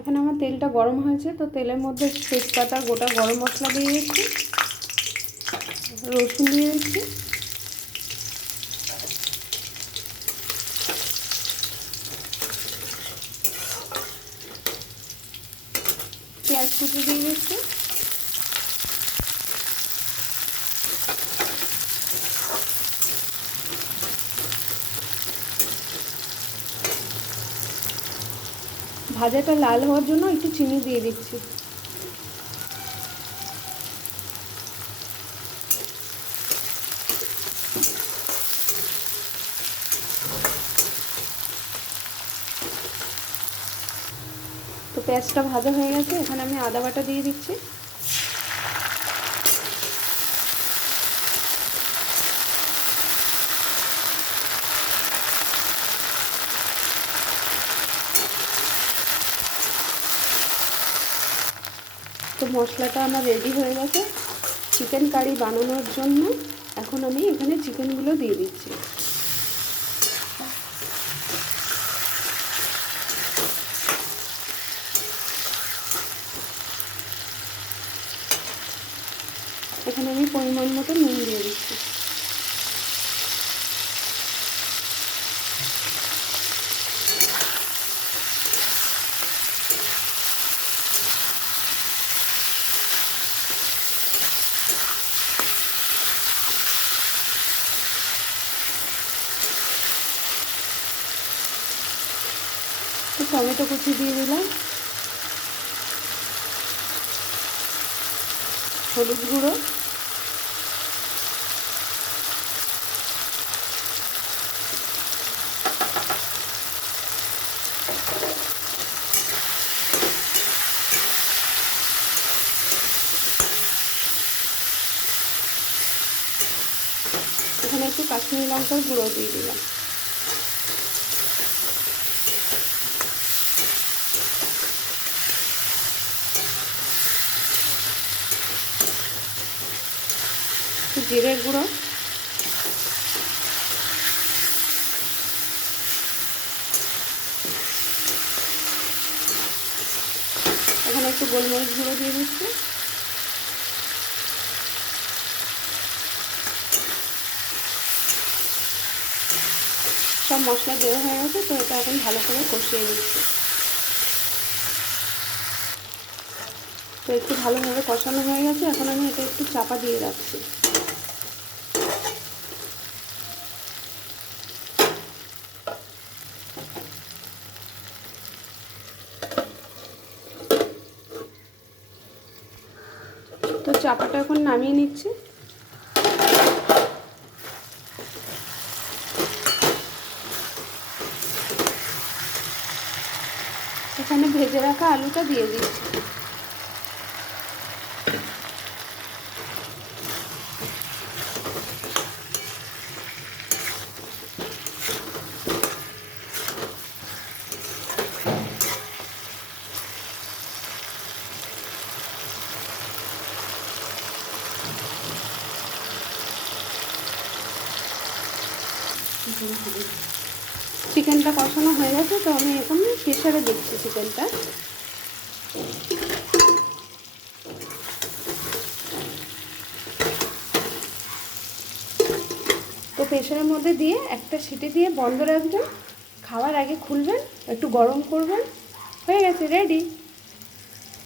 এখানে আমার তেলটা গরম হয়েছে, তো তেলের মধ্যে তেজপাতা, গোটা গরম মশলা দিয়ে দিচ্ছি, রসুন দিয়ে দিচ্ছি, পেঁয়াজ কুচি দিয়ে দিচ্ছি, ভাজাটা লাল হওয়ার জন্য একটু চিনি দিয়ে দিচ্ছি। তো পেঁয়াজটা ভাজা হয়ে গেছে, এখানে আমি আদা বাটা দিয়ে দিচ্ছি, তো মশলাটা আমার রেডি হয়ে গেছে চিকেন কারি বানানোর জন্য। এখন আমি এখানে চিকেনগুলো দিয়ে দিচ্ছি। এখানে আমি পরিমাণ মতো নুন দিয়ে দিচ্ছি। তো টমেটো কুচি দিয়ে দিলাম, হলুদ গুঁড়ো, এখানে একটু কাশ্মীরি লঙ্কার গুঁড়ো দিয়ে দিলাম। জিরের গুঁড়ো, এখানে একটু গোলমরিচ গুঁড়ো দিয়ে দিচ্ছি, সব মশলা দেওয়া হয়ে গেছে। তো এটা এখন ভালো করে কষিয়ে নিচ্ছি। তো একটু ভালোভাবে কষানো হয়ে গেছে, এখন আমি এটা একটু চাপা দিয়ে রাখছি। তো চাপাটা এখন নামিয়ে নিচ্ছি। এখানে ভেজে রাখা আলুটা দিয়ে দিচ্ছি। চিকেনটা কষানো হয়ে গেছে, তো আমি এখন প্রেসারে দিচ্ছি চিকেনটা। তো প্রেসারের মধ্যে দিয়ে একটা সিটি দিয়ে বন্ধ রাখবেন, খাওয়ার আগে খুলবেন, একটু গরম করবেন, হয়ে গেছে, রেডি।